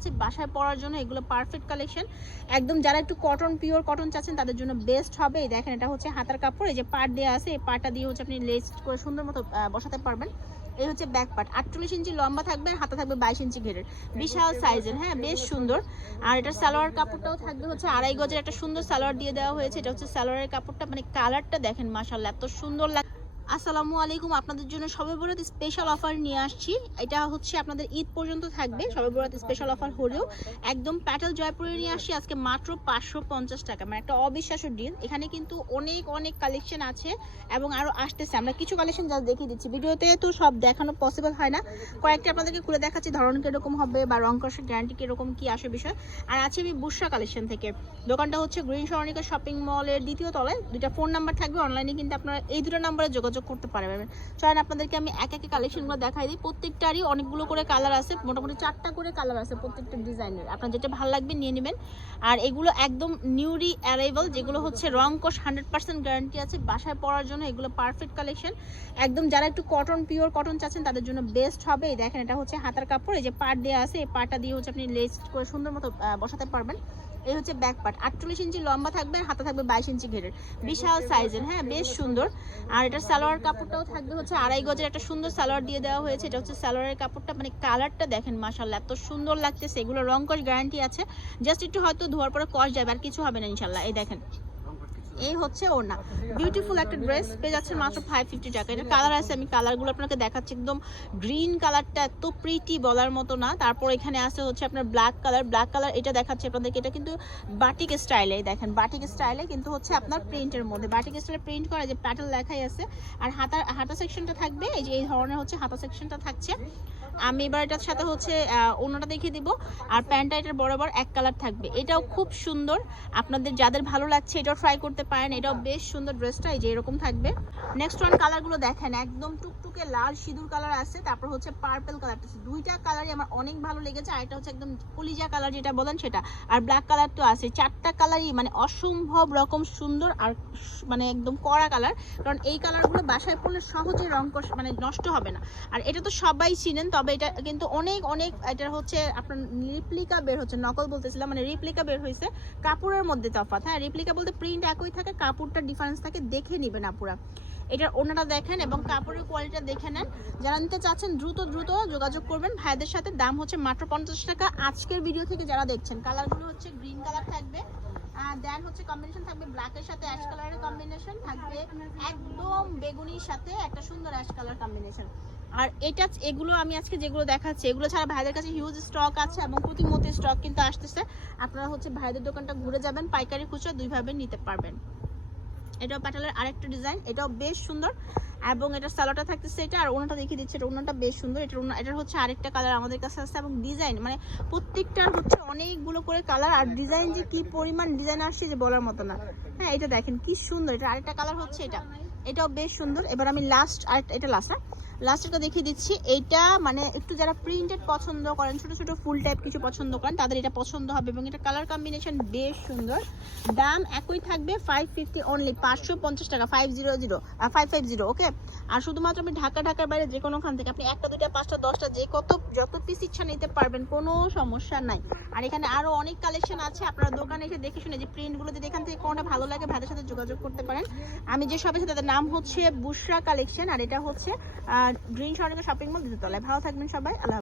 আছে, বাসায় পরার জন্য এগুলো পারফেক্ট কালেকশন একদম যারা একটু কটন পিওর কটন চাচ্ছেন, তাদের জন্য বেস্ট হবে। দেখেন, এটা হচ্ছে হাতার কাপড়, এই যে পাট দেওয়া আছে, এই পাটটা দিয়ে হচ্ছে আপনি লেস করে সুন্দর মতো বসাতে পারবেন। এই হচ্ছে ব্যাক পার্ট আটচল্লিশ ইঞ্চি লম্বা থাকবে, হাতা থাকবে বাইশ ইঞ্চি ঘেরের। বিশাল সাইজের হ্যাঁ বেশ সুন্দর। আর এটার সালোয়ার কাপড়টাও থাকবে হচ্ছে আড়াই গজের একটা সুন্দর সালোয়ার দিয়ে দেওয়া হয়েছে। এটা হচ্ছে সালোয়ারের কাপড়টা মানে কালারটা দেখেন মাসাল্লাহ এত সুন্দর লাগে আসসালামু আলাইকুম। আপনাদের জন্য সবে বরাত স্পেশাল অফার নিয়ে আসছি। এটা হচ্ছে আপনাদের ঈদ পর্যন্ত থাকবে। সবে বরাত স্পেশাল অফার হলেও একদম প্যাটেল জয়পুরে নিয়ে আসছি। আজকে মাত্র পাঁচশো পঞ্চাশ টাকা। মানে একটা অবিশ্বাস্য ডিল এখানে কিন্তু অনেক অনেক কালেকশন আছে এবং আরও আসতেছে। আমরা কিছু কালেকশন যা দেখিয়ে দিচ্ছি। ভিডিওতে তো সব দেখানো পসিবল হয় না। কয়েকটা আপনাদেরকে খুলে দেখাচ্ছি। ধরন কীরকম হবে বা রং কষের গ্যারান্টি কীরকম, কী আসে বিষয়। আর আছে আমি বুসরা কালেকশন থেকে। দোকানটা হচ্ছে গ্রিন সরণিকা শপিং মলের দ্বিতীয় তলায়। দুইটা ফোন নাম্বার থাকবে। অনলাইনে কিন্তু আপনারা এই দুটো নাম্বারে যোগাযোগ করতে পারবেন চলেন, আপনাদেরকে আমি এক একে কালেকশনগুলো দেখাই দিই। প্রত্যেকটারই অনেকগুলো করে কালার আছে, মোটামুটি চারটা করে কালার আছে প্রত্যেকটা ডিজাইনের আপনার যেটা ভালো লাগবে নিয়ে নেবেন। আর এগুলো একদম নিউরি অ্যারাইভাল যেগুলো হচ্ছে রং কোশ হান্ড্রেড পার্সেন্ট গ্যারান্টি আছে। বাসায় পড়ার জন্য এগুলো পারফেক্ট কালেকশন একদম যারা একটু কটন পিওর কটন চাচ্ছেন, তাদের জন্য বেস্ট হবে। দেখেন, এটা হচ্ছে হাতার কাপড়। এই যে পাট দেওয়া আছে, এই পাটটা দিয়ে হচ্ছে আপনি লেস করে সুন্দর মতো বসাতে পারবেন। এই হচ্ছে ব্যাক পার্ট আটচল্লিশ ইঞ্চি লম্বা থাকবে আর হাতা থাকবে বাইশ ইঞ্চি ঘেরের। বিশাল সাইজের হ্যাঁ বেশ সুন্দর। আর এটার সালোয়ার কাপড়টাও থাকবে হচ্ছে আড়াই গজের একটা সুন্দর সালোয়ার দিয়ে দেওয়া হয়েছে। এটা হচ্ছে সালোয়ারের কাপড়টা মানে কালারটা দেখেন মাসাল্লাহ এত সুন্দর লাগতেছে। এগুলো রং কস গ্যারান্টি আছে। জাস্ট একটু হয়তো ধোয়ার পরে কস যাবে, আর কিছু হবে না ইনশাল্লাহ এই দেখেন। এই হচ্ছে ওর না বিউটিফুল একটা ড্রেস পেয়ে যাচ্ছেন মাত্র ফাইভ ফিফটি টাকা। এটা কালার আছে, আমি কালারগুলো আপনাকে দেখাচ্ছি। একদম গ্রিন কালারটা এত প্রিটি বলার মতো না। তারপর এখানে আছে হচ্ছে আপনার ব্ল্যাক কালার ব্ল্যাক কালার এটা দেখাচ্ছি আপনাদেরকে। এটা কিন্তু বাটিক স্টাইলে দেখেন বাটিক স্টাইলে কিন্তু হচ্ছে আপনার প্রিন্টের মধ্যে। বাটিক স্টাইলে প্রিন্ট করা যে প্যাটার্ন লেখাই আছে। আর হাতা হাতা সেকশনটা থাকবে, এই যে এই ধরনের হচ্ছে হাতা সেকশনটা থাকছে। আমি এবার এটার সাথে হচ্ছে অন্যটা দেখিয়ে দিব। আর প্যান্টটা এটার বরাবর এক কালার থাকবে। এটাও খুব সুন্দর। আপনাদের যাদের ভালো লাগছে এটাও ট্রাই করতে পারেন। এটাও বেশ সুন্দর ড্রেসটা এই যে এরকম থাকবে। নেক্সট ওয়ান কালারগুলো দেখেন। একদম টুকটুকে লাল সিঁদুর কালার আছে, তারপর হচ্ছে পার্পল কালারটা দুইটা কালারই আমার অনেক ভালো লেগেছে, আর এটা হচ্ছে একদম কলিজা কালার যেটা বলেন সেটা। আর ব্ল্যাক কালার তো আছে। চারটা কালারই মানে অসম্ভব রকম সুন্দর আর মানে একদম কড়া কালার কারণ এই কালারগুলো বাসায় পড়লে সহজে রং মানে নষ্ট হবে না। আর এটা তো সবাই চিনেন, তবে এটা কিন্তু অনেক অনেক, এটা হচ্ছে আপনার রিপ্লিকা বের হচ্ছে, নকল বলতেছিলাম মানে রিপ্লিকা বের হয়েছে কাপড়ের মধ্যে তফাৎ। হ্যাঁ রিপ্লিকা বলতে প্রিন্ট একই থাকে কাপড়টা ডিফারেন্স থাকে, দেখে নেবেন আপুরা। এটার ওনারা দেখেন এবং কাপড়ের কোয়ালিটিটা দেখে নেন। যারা নিতে চাচ্ছেন, দ্রুত দ্রুত যোগাযোগ করবেন। ভাইদের সাথে দাম হচ্ছে মাত্র পঞ্চাশ টাকা। আজকের ভিডিও থেকে যারা দেখছেন কালারগুলো হচ্ছে গ্রিন কালার থাকবে দেন হচ্ছে কম্বিনেশন থাকবে ব্ল্যাকের সাথে অ্যাশ কালারের কম্বিনেশন থাকবে, একদম বেগুনির সাথে একটা সুন্দর অ্যাশ কালার কম্বিনেশন আর এটা এগুলো আমি আজকে যেগুলো দেখাচ্ছি, এগুলো ছাড়া ভাইদের কাছে হিউজ স্টক আছে এবং প্রতিমতো স্টক কিন্তু আসতেছে। আপনারা হচ্ছে ভাইদের দোকানটা ঘুরে যাবেন, পাইকারি খুচরা দুইভাবে নিতে পারবেন। এটাও প্যাটেলের আরেকটা ডিজাইন এটাও বেশ সুন্দর এবং এটা সালোটা থাকতেছে এটা, আর ওনাটা দেখিয়ে দিচ্ছে, এটা ওনাটা বেশ সুন্দর, এটা ওনা এটার হচ্ছে আরেকটা কালার আমাদের কাছে আছে এবং ডিজাইন মানে প্রত্যেকটার হচ্ছে অনেকগুলো করে কালার আর ডিজাইন যে কি পরিমাণ ডিজাইন আসছে যে বলার মতো না। হ্যাঁ এটা দেখেন কি সুন্দর, এটা আরেকটা কালার হচ্ছে এটা। এটাও বেশ সুন্দর। এবার আমি লাস্ট আর এটা লাস্ট না লাস্টটা দেখিয়ে দিচ্ছি। এইটা মানে একটু যারা প্রিন্টেড পছন্দ করেন, ছোট ছোট ফুল টাইপ কিছু পছন্দ করেন, তাদের এটা পছন্দ হবে এবং এটা কালার কম্বিনেশন বেশ সুন্দর। দাম একই থাকবে ফাইভ ফিফটি অনলি পাঁচশো পঞ্চাশ টাকা five zero zero five five zero okay আর শুধুমাত্র আমি ঢাকা, ঢাকার বাইরে যে কোনোখান থেকে, আপনি একটা, দুইটা, পাঁচটা, দশটা, যে কত, যত পিস ইচ্ছা নিতে পারবেন, কোনো সমস্যা নাই। আর এখানে আরও অনেক কালেকশন আছে, আপনারা দোকানে এসে দেখে শুনে যে প্রিন্টগুলো যদি এখান থেকে কোনটা ভালো লাগে, ভাইদের সাথে যোগাযোগ করতে পারেন। আমি যে সবের সাথে তাদের নাম হচ্ছে বুশরা কালেকশন, আর এটা হচ্ছে গ্রিন শর্টিকা শপিং মল দ্বিতীয়তলায় ভালো থাকবেন সবাই, আল্লাহ।